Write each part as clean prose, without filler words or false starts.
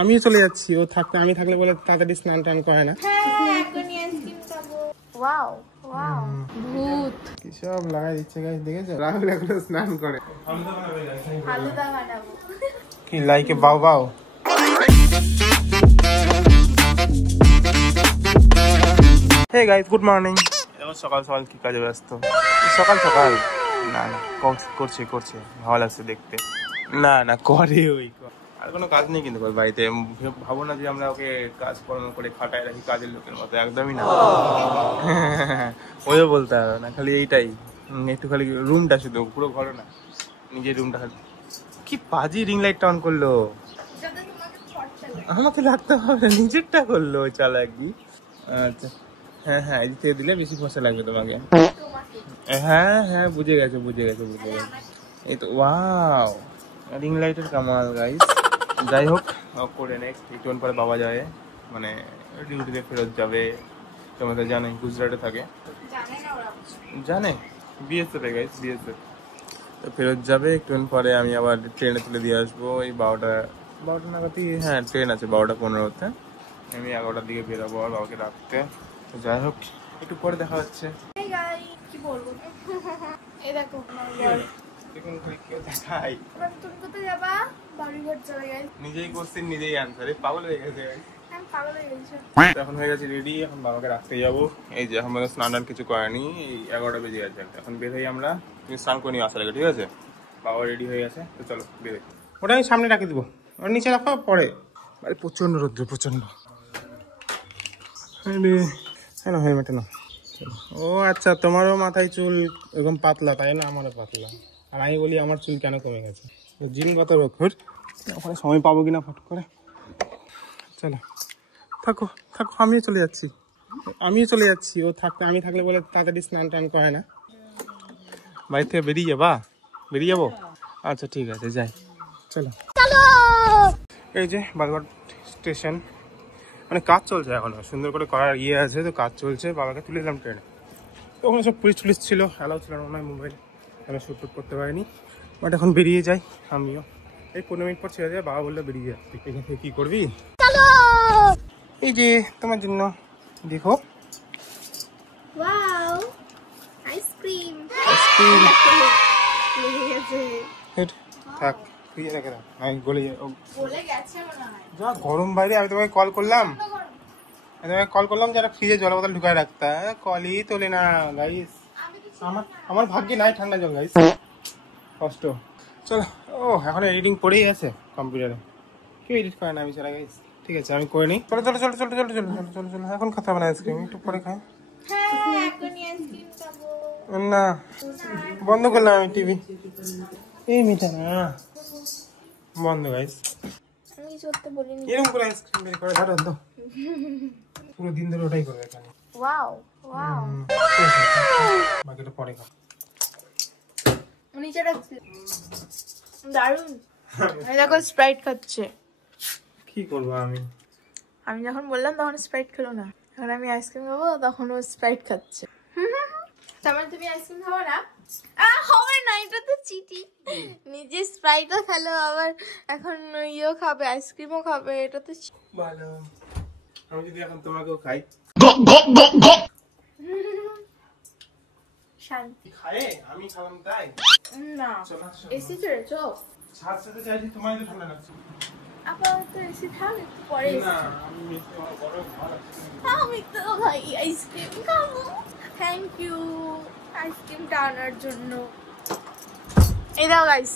আমিও চলে যাচ্ছি, ও থাকতে আমি থাকলে বলে তাড়াতাড়ি স্নান টান করে না। ওয়াও ওয়াও ভূত কি সব লাগাই দিচ্ছে গাইস, দেখেছো? রাহুল এখন স্নান করে। ফালুদা বানাবো। কি লাইকে বাও বাও। Hey guys, good morning. এখন সকাল সকাল কি কাজে ব্যস্ত? সকাল সকাল না না করছে ভালো লাগছে দেখতে। না না করে ওই আর কোনো কাজ নেই কিন্তু বাড়িতে। ভাবো না যে আমরা ওকে কাজ কর্ম করে খাটায় রাখি কাজের লোকের মতো, একদমই না। ওইও বলতে হবে না, খালি এইটাই একটু খালি রুমটা, শুধু পুরো ঘর না, নিজের রুমটা খালি। কি বাজি রিং লাইটটা অন করলো, আমাকে লাগতে হবে, নিজেরটা করলো চালাকি। আচ্ছা হ্যাঁ হ্যাঁ, এদিক থেকে দিলে বেশি ফসা লাগবে তোমাকে। হ্যাঁ হ্যাঁ বুঝে গেছে। এই তো ওয়াও, রিং লাইটের কামাল গাইস। যাই হোক করে নেক্সট একটু পরে বাবা যায়, মানে ডিউটিতে ফেরত যাবে। তোমাদের জানে গুজরাটে থাকে, জানে বিএসএফ গাইস, বিএসএফ তো ফেরত যাবে একটু পরে। আমি আবার ট্রেনে তুলে দিয়ে আসবো এই 12টা নাগাদই। হ্যাঁ ট্রেন আছে 12:15-তে। আমি 11টার দিকে বেরোবো আর বাবাকে রাখতে। তো যাই হোক একটু পরে দেখা হচ্ছে। কি বলবো, এই দেখো দেখাই তুমি কোথায় যাবা? বাড়িঘর চলে গেছে, নিজেই কোশ্চেন নিজেই আনসার, পাগল হয়ে গেছে। পাগল হয়ে গেছে। এখন হয়ে গেছে রেডি, এখন বাবাকে রাখতে যাবো। এই যে এখন মানে স্নান কিছু করেনি, এই 11টা বেজে গেছে। এখন বের হই আমরা, তুমি স্নান করে নিয়ে আসার আগে, ঠিক আছে? বাবা রেডি হয়ে গেছে, তো চলো বের হই। ওটা আমি সামনে রাখি দেবো, ওর নিচে রাখো পরে। আরে প্রচন্ড রোদ্র, প্রচন্ড। হ্যাঁ হেলমেটে না। ও আচ্ছা, তোমারও মাথায় চুল এরকম পাতলা, তাই না? আমারও পাতলা। আর আমি বলি আমার চুল কেন কমে গেছে, জিনগত রোগ। ওখানে সময় পাবো কিনা ফট করে। চলো থাকো, আমিও চলে যাচ্ছি। ও থাকতে আমি থাকলে বলে তাড়াতাড়ি স্নান টান করে না। বাড়ি থেকে বেরিয়ে যাবো। আচ্ছা ঠিক আছে, যাই, চলো। এই যে বারবার স্টেশন, মানে কাজ চলছে এখনো, সুন্দর করে করার ইয়ে আছে, তো কাজ চলছে। বাবাকে তুলে দিলাম ট্রেনে। তো ওখানে সব পুলিশ ছিল, অ্যালাউ ছিল না মোবাইল, আমি শ্যুট করতে পারিনি। বাট এখন বেরিয়ে যাই আমিও। এই 15 মিনিট পর ছেড়ে যায়, বাবা বললো বেরিয়ে যা। তুই এখান থেকে কি করবি? এই যে তোমার জন্য দেখো, ওয়াও আইসক্রিম। থাক ফ্রিজে রেখে দাও, আমি গলে গেছে মনে হয়। যা গরম বাইরে। আমি তোমাকে কল করলাম যারা ফ্রিজে জল বোতল ঢুকায় রাখতা, কলই তোলে না গাইস। আমার ভাগ্যে নাই ঠান্ডা জল গাইস, কষ্ট। চলো, ও এখন এডিটিং পড়েই আছে কম্পিউটারে, কেউ এডিট করে না আমি ছাড়া গাইস। ঠিক আছে আমি করে নিই। চলো এখন খেতে হবে না আইসক্রিম, একটু পরে খাই। না বন্ধ করলাম আমি টিভি। এই মিটা না বন্ধ গাইস, আমি কিছু করতে বলিনি। এরকম করে আইসক্রিম বের করে ধরো তো, পুরো দিন ধরে ওটাই করবে এখানে। ওয়াও বাকিটা পরে খাও। নিচে রাখছি, দারুন। এই দেখো স্প্রাইট খাচ্ছে। কি করবো আমি যখন বললাম তখন স্প্রাইট খেলো না, এখন আমি আইসক্রিম খাবো তখন ও স্প্রাইট খাচ্ছে। তার মানে তুমি আইসক্রিম খাবো না? হবে না, এটা তো চিটি। নিজে স্প্রাইটও খেলো, আবার এখন ইয়েও খাবে, আইসক্রিমও খাবে, এটা তো ভালো। আমি যদি এখন তোমাকেও খাই, শান্তি খায় আমি খালাম তাই না। এসি চড়েছো? সাথে সাথে চাইছি, তোমার তো ঠান্ডা লাগছে। আপাতত এসি থাক, একটু পরে না আমি বড় ভালো লাগছে। আমি তো ভাই আইসক্রিম খাবো। থ্যাংক ইউ আইসক্রিমটা আনার জন্য। এই দাও গাইস,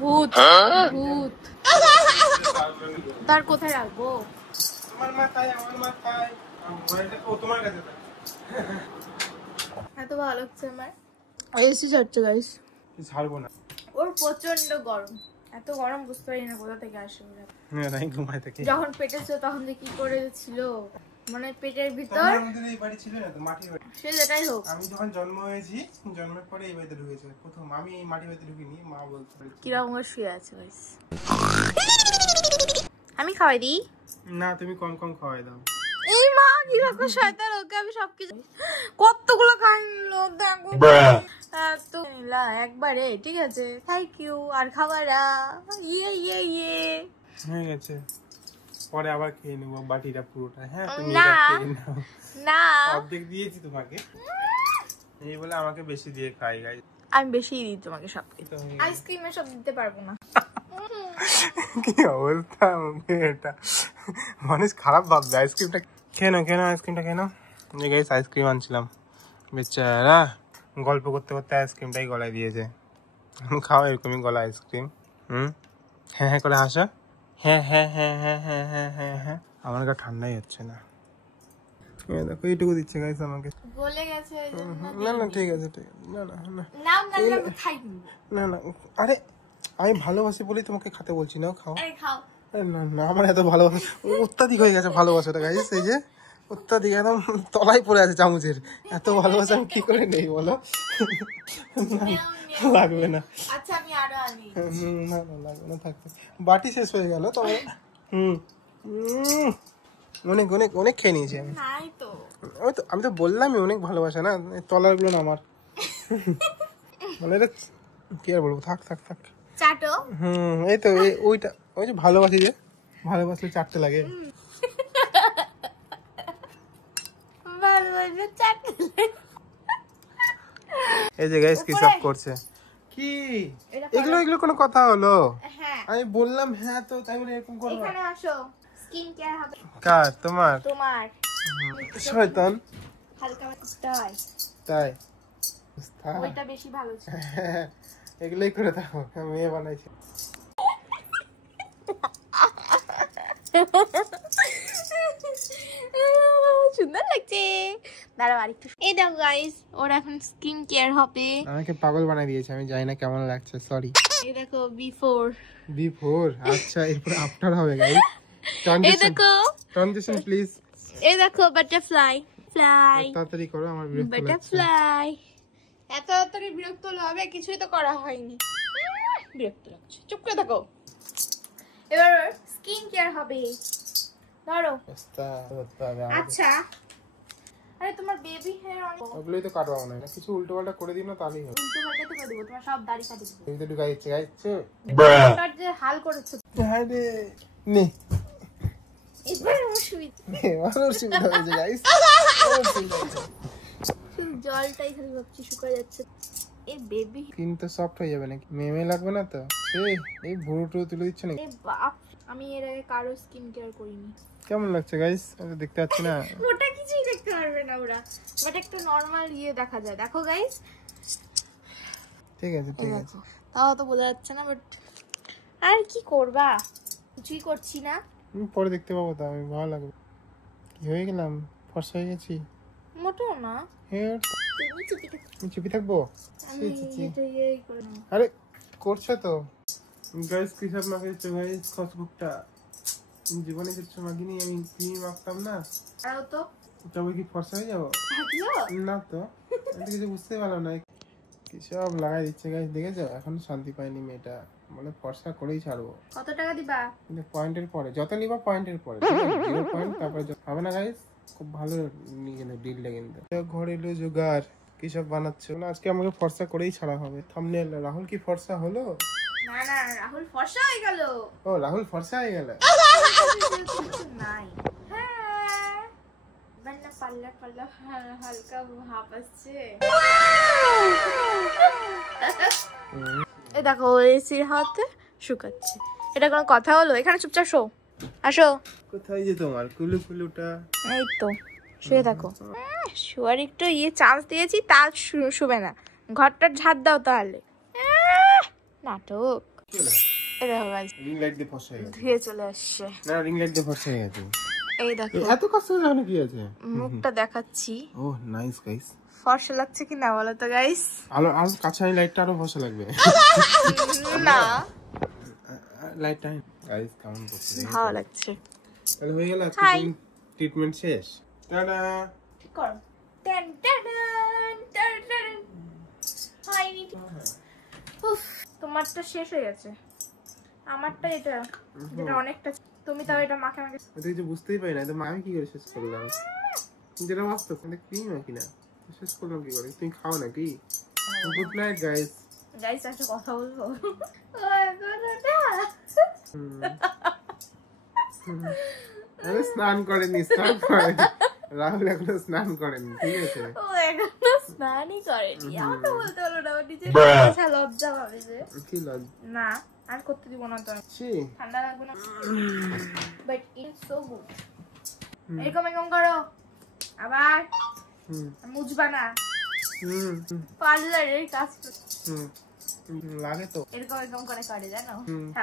ভূত। তার কোথায় রাখবো? আমার মাথায় ও তোমার কাছে। এত ভালো লাগছে আমার। এসি ছাড়ছে গাইস, ছাড়বো না। ওর প্রচন্ড গরম, এত গরম বুঝতে পারি না কোথা থেকে আসে। ঘুমাই থেকে যখন পেটে ছিল তখন যে কি করে ছিল, মানে পেটের ভিতর। এই বাড়ি ছিল না তো, মাটির বাড়ি। সে যেটাই হোক, আমি যখন জন্ম হয়েছি, জন্মের পরে এই বাড়িতে ঢুকেছে প্রথম। আমি এই মাটির বাড়িতে ঢুকিনি, মা বলতে কিরকম শুয়ে আছে গাইস। আমি খাওয়াই দিই না, তুমি কম খাওয়াই দাও। এই মা কিরকম শয়তান, ওকে আমি সবকিছু কতগুলো খাইলো দেখো। তো নিলা একবারে, ঠিক আছে থ্যাংক ইউ। আর খাবারা ইয়ে হয়ে গেছে, পরে আবার খেয়ে নেবো বাটিটা পুরোটা। হ্যাঁ তুমি না। এটা খেয়ে নাও। না, অর্ধেক দিয়েছি তোমাকে, এই বলে আমাকে বেশি দিয়ে খাই গাইস। আমি বেশি দিই তোমাকে সব কিছু, আইসক্রিমে সব দিতে পারবো না। কি অবস্থা এটা, মানুষ খারাপ ভাববে। আইসক্রিমটা কেন আইসক্রিমটা কেন গাইস, আইসক্রিম আনছিলাম, বেচারা গল্প করতে করতে আইসক্রিমটাই গলায় দিয়েছে। খাও এরকমই গলা আইসক্রিম। হ্যাঁ হ্যাঁ করে হাসা, হ্যাঁ হ্যাঁ হ্যাঁ হ্যাঁ হ্যাঁ হ্যাঁ হ্যাঁ হ্যাঁ। আমার গা ঠান্ডাই হচ্ছে না, দেখো এইটুকু দিচ্ছে গাইস আমাকে। গলে গেছে না না ঠিক আছে ঠিক আছে, না না না নাও না আমি খাই না না, আরে আমি ভালোবাসি বলেই তোমাকে খেতে বলছি, না খাও। আরে খাও। আরে না না, আমার এত ভালোবাসা অত্যাধিক হয়ে গেছে ভালোবাসাটা গাইস, এই যে অত্যাধিক একদম তলায় পড়ে আছে চামচের, এত ভালোবাসা আমি কি করে নেই বলো। লাগবে না, আচ্ছা আমি আরো আনি। না না লাগবে না, থাকবে। বাটি শেষ হয়ে গেল তবে অনেক অনেক অনেক খেয়ে নিয়েছি আমি। নাই তো, ওই তো আমি তো বললামই অনেক ভালোবাসা না, তলার গুলো না আমার। মানে এটা কি আর বলবো, থাক থাক থাক। চাটো। এই তো ওইটা, ওই যে ভালোবাসি, যে ভালোবাসলে চাটতে লাগে। ভালোবাসা চাটো। এই যে গাইস কি সব করছে, কি এগুলো এগুলো কোনো কথা হলো? হ্যাঁ আমি বললাম হ্যাঁ তো তাই বলে এরকম করবে? এখানে আসো, স্কিন কেয়ার হবে। কার? তোমার? তোমার শয়তান, হালকা করতে হয় তাই ওইটা বেশি ভালো ছিল। এগুলোই করে দাও, মেয়ে বানাইছে। সুন্দর লাগছে, দাঁড়াও আরেকটু। এই দেখো গাইস, ওর এখন স্কিন কেয়ার হবে। আমাকে পাগল বানাই দিয়েছে, আমি জানি না কেমন লাগছে, সরি। এই দেখো বিফোর, বিফোর, আচ্ছা এরপর আফটার হবে গাইস। এই দেখো, ট্রানজিশন প্লিজ। এই দেখো বাটারফ্লাই, ফ্লাই, তাড়াতাড়ি করো, আমার বিরক্ত লাগছে। বাটারফ্লাই। এত তাড়াতাড়ি বিরক্ত হবে, কিছুই তো করা হয়নি, বিরক্ত লাগছে। চুপ করে থাকো। এবার স্কিন কেয়ার হবে, ধরো। আচ্ছা, আরে তোমার বেবি হেয়ার অনেক, ওগুলোই তো কাটবো না, কিছু উল্টো পাল্টা করে দিই না তাহলেই হবে। উল্টো পাল্টা তো করে দেবো, তোমার সব দাড়ি কাটে দেবো। তুমি তো ঢুকাই দিচ্ছে গাইস, তার যে হাল করেছো, হ্যাঁ রে নে, এবার অসুবিধা, আমার সুবিধা হয়েছে গাইস। শুধু জলটাই খালি ভাবছি শুকায় যাচ্ছে। এই বেবি, স্কিন তো সফট হয়ে যাবে নাকি? মেমে লাগবে না তো? এই ভুরু টুরু তুলে দিচ্ছে নাকি? এ বাপ, আমি এর আগে কারো স্কিন কেয়ার করিনি। কেমন লাগছে গাইস? আমি তো দেখতে পাচ্ছি না। ওটা কিছুই দেখতে পারবে না ওরা, বাট একটা নরমাল ইয়ে দেখা যায়। দেখো গাইস, ঠিক আছে ঠিক আছে। তাও তো বোঝা যাচ্ছে না, বাট আর কি করবা, কিছুই করছি না। পরে দেখতে পাবো তো, আমি ভালো লাগবে। কি হয়ে গেলাম, ফর্সা হয়ে গেছি? মোটেও না, হেয়ার তুমি চুপি আমি চুপি থাকবো? আমি এটা ইয়েই করে নাও। আরে করছো তো গাইস, কি সব মাখিয়েছো গাইস? খসবুকটা জীবনে কিছু মাখিনি, আমি ক্রিম মাখতাম না, আরও তো তবে কি ফর্সা হয়ে যাবো? থাকলো। না তো, আমি তো কিছু বুঝতে পারলাম না, কি সব লাগাই দিচ্ছে গাইস, দেখেছো? এখন শান্তি পাইনি মেয়েটা, মানে ফর্সা করেই ছাড়বো। কত টাকা দিবা? কিন্তু পয়েন্টের পরে যত নিবা, পয়েন্টের পরে 0 পয়েন্ট, তারপরে হবে না গাইস? খুব ভালো নিয়ে গেলে ডিলটা, কিন্তু ঘরে এলো জোগাড়, কি সব বানাচ্ছে না? আজকে আমাকে ফর্সা করেই ছাড়া হবে। থাম্বনেল, রাহুল কি ফর্সা হলো? না না, রাহুল ফর্সা হয়ে গেল। ও রাহুল ফর্সা হয়ে গেল? কিছু নাই। হ্যাঁ, বান্না পাল্লা পাল্লা হালকা ভাব আসছে। এই দেখো এসির হাতে শুকাচ্ছে, এটা কোনো কথা হলো? এখানে চুপচাপ শো, আসো। কোথায় যে তোমার কুলু কুলুটা? এই তো শুয়ে থাকো। শুয়ার একটু চান্স দিয়েছি, তা শুবে না। ঘরটা ঝাড় দাও তাহলে। নাটক। এই দেখো গাইস, রিং লাইট দিয়ে ফর্সা হয়ে গেছে। ধুয়ে চলে আসছে। না রিং লাইট দিয়ে ফর্সা হয়ে গেছে। এই দেখো এত কষ্ট হলে কি আছে? মুখটা দেখাচ্ছি, ও নাইস গাইস। ফর্সা লাগছে কি না বলো তো গাইস? আলো আর কাছে লাইটটা আরো ফর্সা লাগবে। না, লাইটটা গাইস কেমন করছে? ভালো লাগছে। তাহলে হয়ে গেল আজকে Hi. ট্রিটমেন্ট শেষ। টাটা। কর টেন টেন টেন টেন। হয়নি। উফ, তোমারটা শেষ হয়ে গেছে, আমারটা এটা, যেটা অনেকটা। তুমি তাও এটা মাখে মাখে। আমি তো কিছু বুঝতেই পারি না, তো আমি কি করে শেষ করলাম? যেটা বাস্তব, কিন্তু ক্রিম নাকি না, শেষ করলাম কি করে? তুমি খাও নাকি? Good night guys. গাইস একটা কথা বলবো? ও গডটা আমি স্নান করেনি, স্নান করেনি, রাহুল এখনো স্নান করেনি, ঠিক আছে? ও এখনো স্নানই করেনি, আমাকে বলতে হলো না, ও নিজের কাছে লজ্জা পাবে যে। কি লজ্জা? না আর করতে দিব না তো, ছি। ঠান্ডা লাগবে না, বাট ইটস সো গুড। এরকম এরকম করো আবার, মুছবা না, পার্লারের কাজ লাগে তো, এরকম এরকম করে করে, জানো?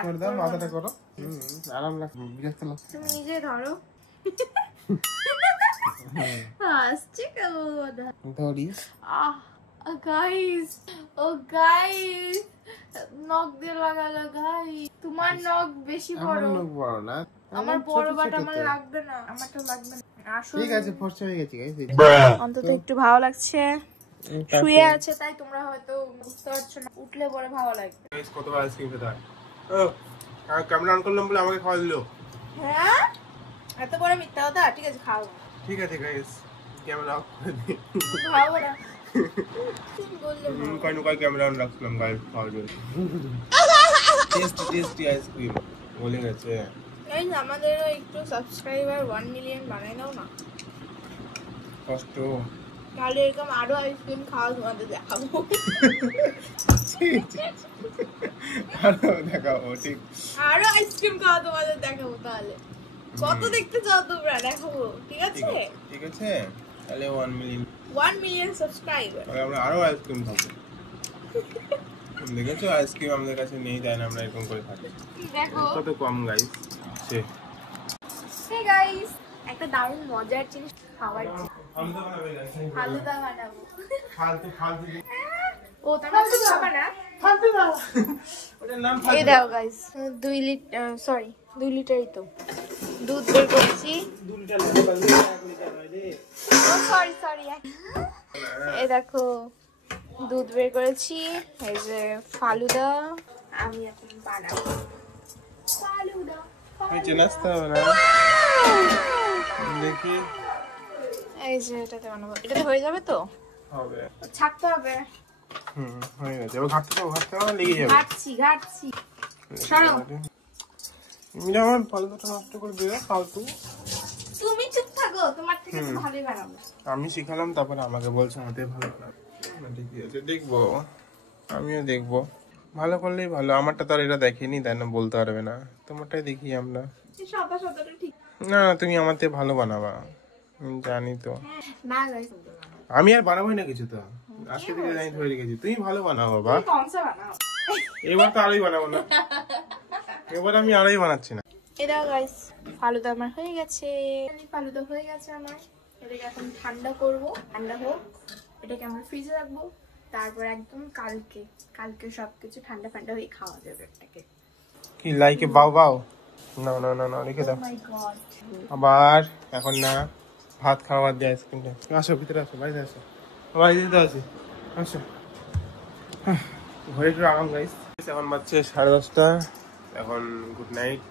করে দাও, মাথাটা করো, আরাম লাগবে, বিরক্ত লাগছে। তুমি নিজে ধরো। হাসছে কেমন? ধরি। গাইস, ও গাইস, নখ দিয়ে লাগালো গাইস। তোমার নখ বেশি বড়, আমার নখ বড় না, আমার বড়, বাট আমার লাগবে না, আমারটা লাগবে না। আসলে ঠিক আছে, ফর্সা হয়ে গেছে গাইস। অন্তত একটু ভালো লাগছে। শুয়ে আছে তাই তোমরা হয়তো বুঝতে পারছো না, উঠলে পরে ভালো লাগবে। গাইস কতবার আইসক্রিম খেতে হয়? ও আর ক্যামেরা অন করলাম বলে আমাকে খাওয়া দিলো। হ্যাঁ, এত বড় মিথ্যা কথা? ঠিক আছে খাও। ঠিক আছে গাইস, ক্যামেরা অফ করে দিই। খাও না, তুমি বললে কয়নো কয় ক্যামেরা অন রাখলাম গাইস খাওয়ার জন্য। টেস্টি আইসক্রিম বলে গেছে। গাইস আমাদেরও একটু সাবস্ক্রাইবার 1 মিলিয়ন বানাই দাও না, কষ্ট। তাহলে এরকম আরো আইসক্রিম খাওয়া তোমাদের দেখাবো। আরো দেখাবো, ঠিক। আরো আইসক্রিম খাওয়া তোমাদের দেখাবো, তাহলে কত দেখতে চাও তোমরা, দেখাবো, ঠিক আছে? ঠিক আছে, তাহলে 1 মিলিয়ন সাবস্ক্রাইবার, তাহলে আমরা আরো আইসক্রিম খাবো। দেখেছো আইসক্রিম আমাদের কাছে নেই, তাই না আমরা এরকম করে থাকি। দেখো কত কম গাইস। সে হে গাইস, একটা দারুণ মজার জিনিস খাওয়ার জিনিস, ফালুদা বানাবো। ফালতু ও তোমরা তো খাবা না? ওটার নাম এই দাও গাইস, 2 লিটার, সরি 2 লিটারই তো দুধ বের করছি। 2 লিটার লাগে, 1 লিটার হয় রে। ও সরি, এই দেখো দুধ বের করেছি, এই যে ফালুদা আমি এখন বানাবো। ফালুদা নিচে নাচতে হবে না, দেখি। এই যে এটাতে বানাবো, এটাতে হয়ে যাবে তো? হবে। ছাড়তে হবে, হয়ে গেছে। এবার ঘাটতে হবে, লেগে যাবে। ঘাটছি সরো। তুমি আমার ফালতুটা নষ্ট করে দিও, ফালতু। তুমি চুপ থাকো, তোমার থেকে তো ভালোই বানাবো। আমি শিখালাম, তারপরে আমাকে বলছো হাতে ভালো না। ঠিকই আছে, দেখবো, আমিও দেখবো। ভালো করলেই ভালো, আমারটা তো আর এটা দেখেনি, তাই না, বলতে পারবে না। তোমারটাই দেখি আমরা। সাদা ঠিক না, তুমি আমার থেকে ভালো বানাবা, আমি জানি তো। না গাইস, আমি আর বানাবোই না কিছু, তো আজকে থেকে জানি ধরে রেখেছি, তুমি ভালো বানাও বাবা। কমসা বানাও। এবার তো আরোই বানাবো না, এবার আমি আরোই বানাচ্ছি না। এটা গাইস ফালুদা আমার হয়ে গেছে, ফালুদা হয়ে গেছে আমার। এটাকে এখন ঠান্ডা করব, ঠান্ডা হোক, এটাকে আমরা ফ্রিজে রাখবো, তারপর একদম কালকে সবকিছু ঠান্ডা হয়ে খাওয়া যাবে এটাকে। কি লাইকে বাও বাও? না রেখে দাও। মাই গড, আবার এখন না, ভাত খাওয়ার দিয়ে আইসক্রিমটা। আসো ভিতরে, আসো বাড়িতে, আসো বাড়িতে তো আছি, আসো। ঘরে একটু আরাম গাইস। এখন বাজছে 10:30, এখন গুড নাইট।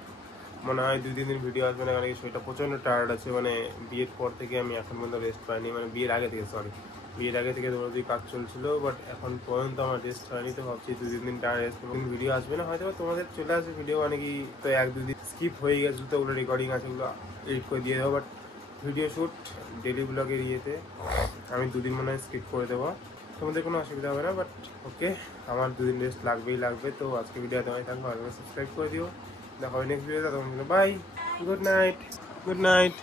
মনে হয় 2-3 দিন ভিডিও আসবে না, কারণ কি শরীরটা প্রচন্ড টায়ার্ড আছে। মানে বিয়ের পর থেকে আমি এখন পর্যন্ত রেস্ট পাইনি, মানে বিয়ের আগে থেকে তোমাদের কাজ চলছিল, বাট এখন পর্যন্ত আমার রেস্ট হয়নি। তো ভাবছি 2-3 দিন টায়ার্ড রেস্ট, ভিডিও আসবে না, হয়তো তোমাদের চলে আসবে ভিডিও, মানে কি তো 1-2 দিন স্কিপ হয়ে গেছে, তো ওগুলো রেকর্ডিং আছে, ওগুলো এডিট করে দিয়ে দেবো। বাট ভিডিও শ্যুট ডেলি ব্লগের ইয়েতে আমি 2 দিন মনে হয় স্কিপ করে দেবো, তোমাদের কোনো অসুবিধা হবে না। বাট ওকে, আমার 2 দিন রেস্ট লাগবে। তো আজকে ভিডিও তোমায় থাকবো, আর সাবস্ক্রাইব করে দিও। দেখা হবে নেক্সট ভিডিওতে, তখন বাই, গুড নাইট।